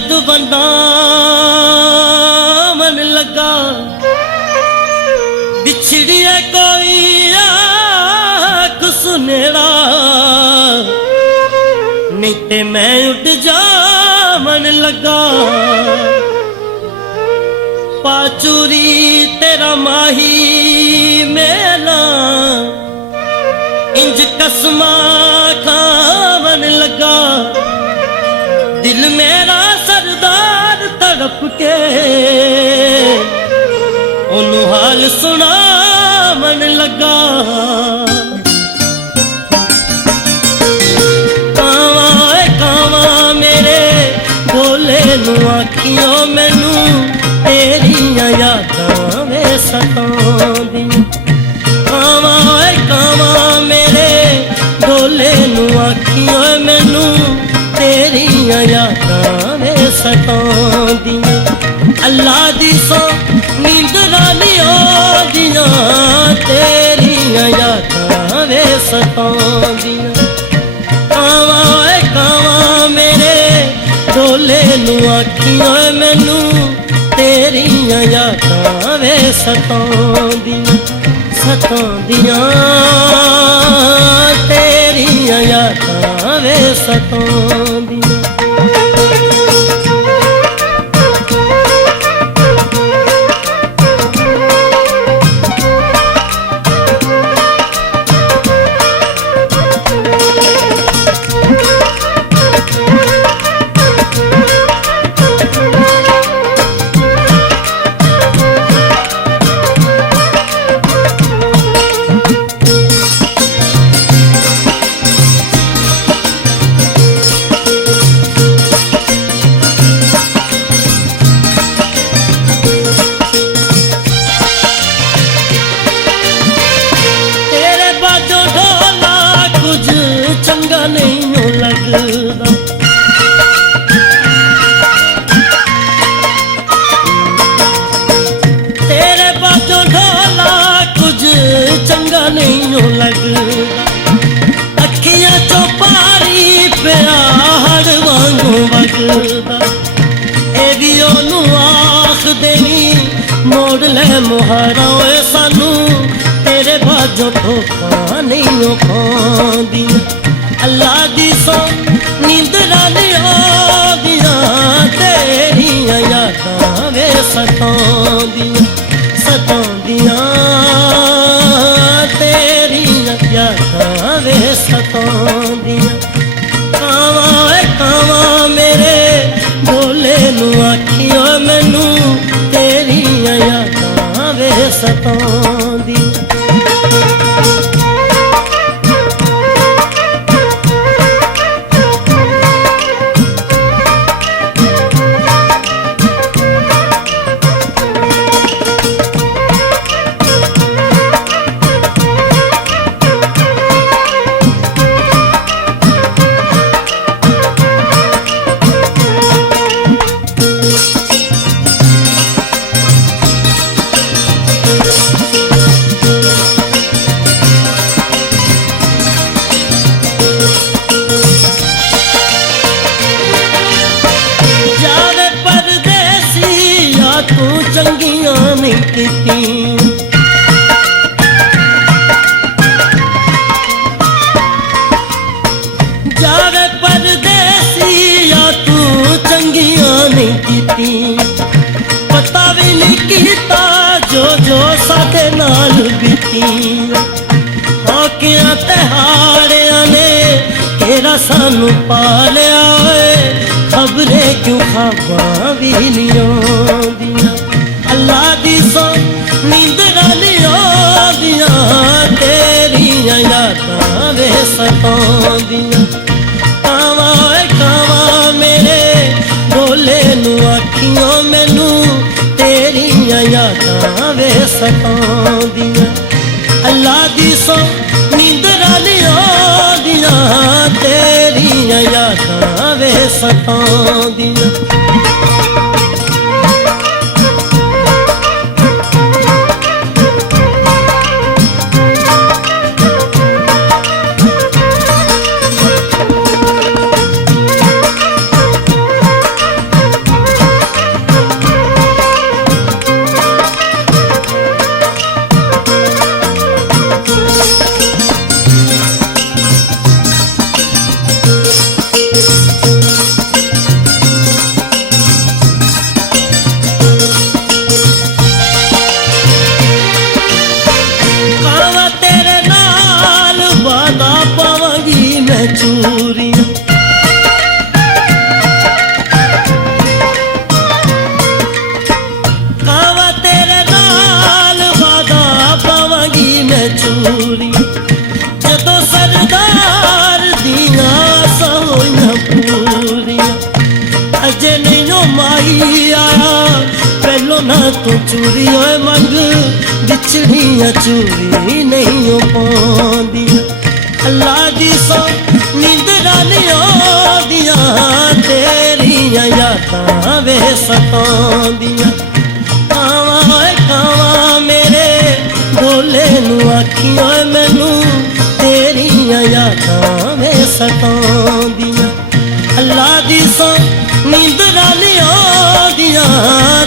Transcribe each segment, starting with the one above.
दर्द बंदा मन लगा बिछड़िए कोई आँख सुनेड़ा नहीं ते मैं उठ जा मन लगा पाचूरी तेरा माही मेला इंज कसमा खावन लगा दिल मेरा सरदार तड़प के ओनू हाल सुना मन लगा कावा कावा मेरे बोले नू आखियों मैनू तेरियां यादां वे सतांदियां कावा कावा मेरे बोले नू आखियों मैनू तेरियां यादां वे सतांदियां अल्लाह दी सौ नींदरां नी आंदियां तेरियां यादां वे सतांदियां कावा कावा मेरे डोले नू आखियां मैनू तेरियां यादां वे सतांदियां सतांदियां तेरियां यादां वे सतांदियां तेरे बाजों ढोला कुछ चंगा नहीं लगदा अखियां चों पानी पिया हड़ वांगू वगदा ए भी ओनू आख देनी मोड़ ले मुहारा ओए सानू तेरे बाजों धोखा नहीं खांदी अल्लाह दी सौ नींदरां नी आंदियां तेरियां यादां वे सतांदियां सतांदियां तेरियां यादां वे सतांदियां कावा कावा मेरे बोले नू आखियों मैनू तेरियां यादां वे सतांदियां तू चंगियां नहीं कीती जावे परदेसी या तू चंगियां नहीं कीती पता भी नहीं कीता जो जो साडे नाल बीती आखियां ते हाड़ियां ने तेरा सानू पालिया खबरे क्यों खाबां भी नहीं आंदियां अल्लाह दी सौ नींदरां नी आंदियां तेरियां यादां वे सतांदियां कावा कावा मेरे बोले नू आखियों मैनू तेरियां यादां वे सतांदियां अल्लाह दी सौ नींदरां नी आंदियां तेरियां यादां वे सतांदियां ਤੂੰ ਚੂਰੀ ਓਏ ਮੰਗ ਵਿਛੜੀਆਂ ਚੂਰੀ ਨਹੀਂ ਓ ਪਾਉਂਦੀਆਂ ਅੱਲਾ ਦੀ ਸੌ ਨੀਂਦਰਾਂ ਨਹੀਂ ਆਉਂਦੀਆਂ ਤੇਰੀਆਂ ਯਾਦਾਂ ਵੇ ਸਤਾਉਂਦੀਆਂ ਕਾਵਾਂ ਓਏ ਕਾਵਾਂ ਮੇਰੇ ਢੋਲੇ ਨੂੰ ਆਖੀ ਓਏ ਮੈਨੂੰ ਤੇਰੀਆਂ ਯਾਦਾਂ ਵੇ ਸਤਾਉਂਦੀਆਂ ਅੱਲਾ ਦੀ ਸੌ ਨੀਂਦਰਾਂ ਨਹੀਂ ਆਉਂਦੀਆਂ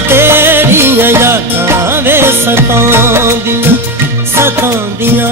ਤੇਰੀਆਂ ਯਾਦਾਂ ਵੇ ਸਤਾਉਂਦੀਆਂ ਸਤਾਉਂਦੀਆਂ